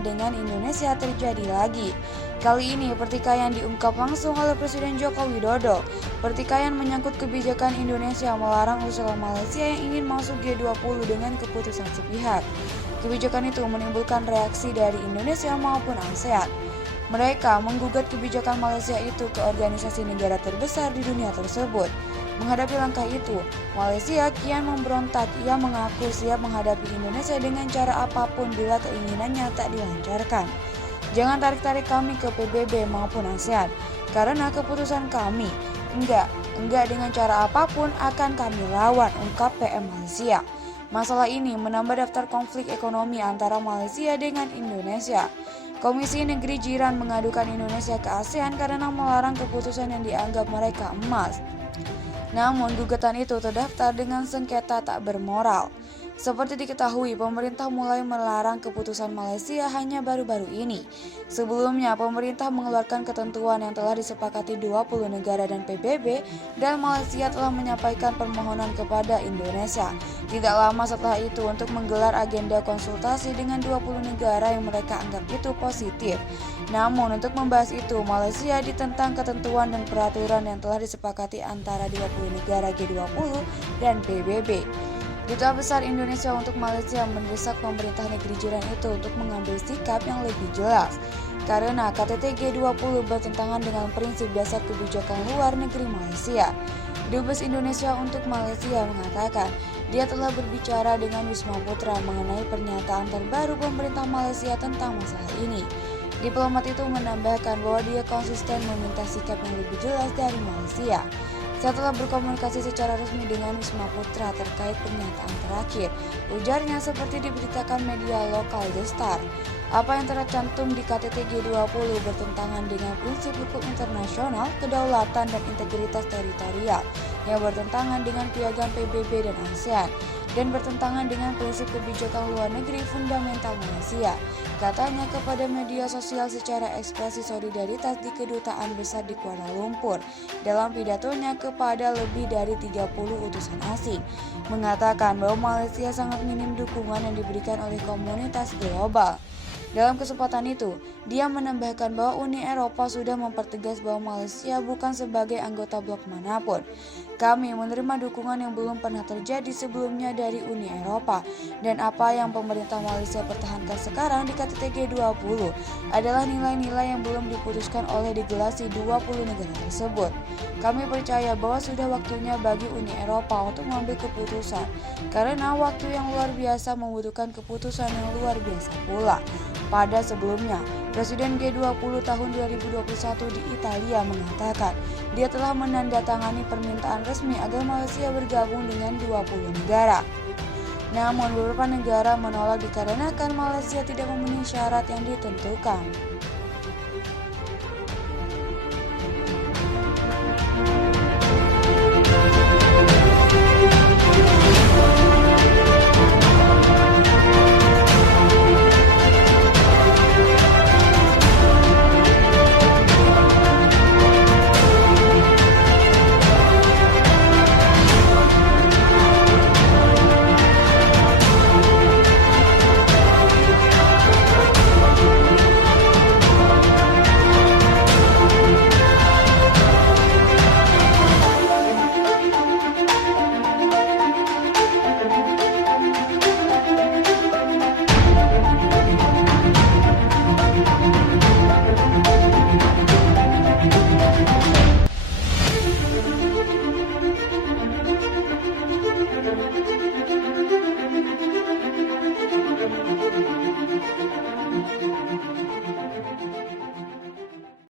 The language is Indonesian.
Malaysia dengan Indonesia terjadi lagi. Kali ini pertikaian diungkap langsung oleh Presiden Joko Widodo. Pertikaian menyangkut kebijakan Indonesia melarang usaha Malaysia yang ingin masuk G20 dengan keputusan sepihak. Kebijakan itu menimbulkan reaksi dari Indonesia maupun ASEAN. Mereka menggugat kebijakan Malaysia itu ke organisasi negara terbesar di dunia tersebut. Menghadapi langkah itu, Malaysia kian memberontak. Ia mengaku siap menghadapi Indonesia dengan cara apapun bila keinginannya tak dilancarkan. Jangan tarik-tarik kami ke PBB maupun ASEAN, karena keputusan kami enggak dengan cara apapun akan kami lawan, ungkap PM Malaysia. Masalah ini menambah daftar konflik ekonomi antara Malaysia dengan Indonesia. Komisi Negeri Jiran mengadukan Indonesia ke ASEAN karena melarang keputusan yang dianggap mereka emas. Namun gugatan itu terdaftar dengan sengketa tak bermoral. Seperti diketahui, pemerintah mulai melarang keputusan Malaysia hanya baru-baru ini. Sebelumnya, pemerintah mengeluarkan ketentuan yang telah disepakati 20 negara dan PBB, dan Malaysia telah menyampaikan permohonan kepada Indonesia. Tidak lama setelah itu untuk menggelar agenda konsultasi dengan 20 negara yang mereka anggap itu positif. Namun untuk membahas itu, Malaysia ditentang ketentuan dan peraturan yang telah disepakati antara 20 negara G20 dan PBB. Duta Besar Indonesia untuk Malaysia mendesak pemerintah negeri jiran itu untuk mengambil sikap yang lebih jelas karena KTT G20 bertentangan dengan prinsip dasar kebijakan luar negeri Malaysia. Dubes Indonesia untuk Malaysia mengatakan dia telah berbicara dengan Wisma Putra mengenai pernyataan terbaru pemerintah Malaysia tentang masalah ini. Diplomat itu menambahkan bahwa dia konsisten meminta sikap yang lebih jelas dari Malaysia. Setelah berkomunikasi secara resmi dengan Wisma Putra terkait pernyataan terakhir, ujarnya seperti diberitakan media lokal The Star. Apa yang tercantum di KTT G20 bertentangan dengan prinsip hukum internasional, kedaulatan dan integritas teritorial, yang bertentangan dengan piagam PBB dan ASEAN, dan bertentangan dengan prinsip kebijakan luar negeri fundamental Malaysia, katanya kepada media sosial secara ekspresi solidaritas di Kedutaan Besar di Kuala Lumpur dalam pidatonya kepada lebih dari 30 utusan asing, mengatakan bahwa Malaysia sangat minim dukungan yang diberikan oleh komunitas global. Dalam kesempatan itu, dia menambahkan bahwa Uni Eropa sudah mempertegas bahwa Malaysia bukan sebagai anggota blok manapun. Kami menerima dukungan yang belum pernah terjadi sebelumnya dari Uni Eropa, dan apa yang pemerintah Malaysia pertahankan sekarang di KTT G20 adalah nilai-nilai yang belum diputuskan oleh delegasi 20 negara tersebut. Kami percaya bahwa sudah waktunya bagi Uni Eropa untuk mengambil keputusan, karena waktu yang luar biasa membutuhkan keputusan yang luar biasa pula. Pada sebelumnya, Presiden G20 tahun 2021 di Italia mengatakan dia telah menandatangani permintaan resmi agar Malaysia bergabung dengan 20 negara. Namun beberapa negara menolak dikarenakan Malaysia tidak memenuhi syarat yang ditentukan.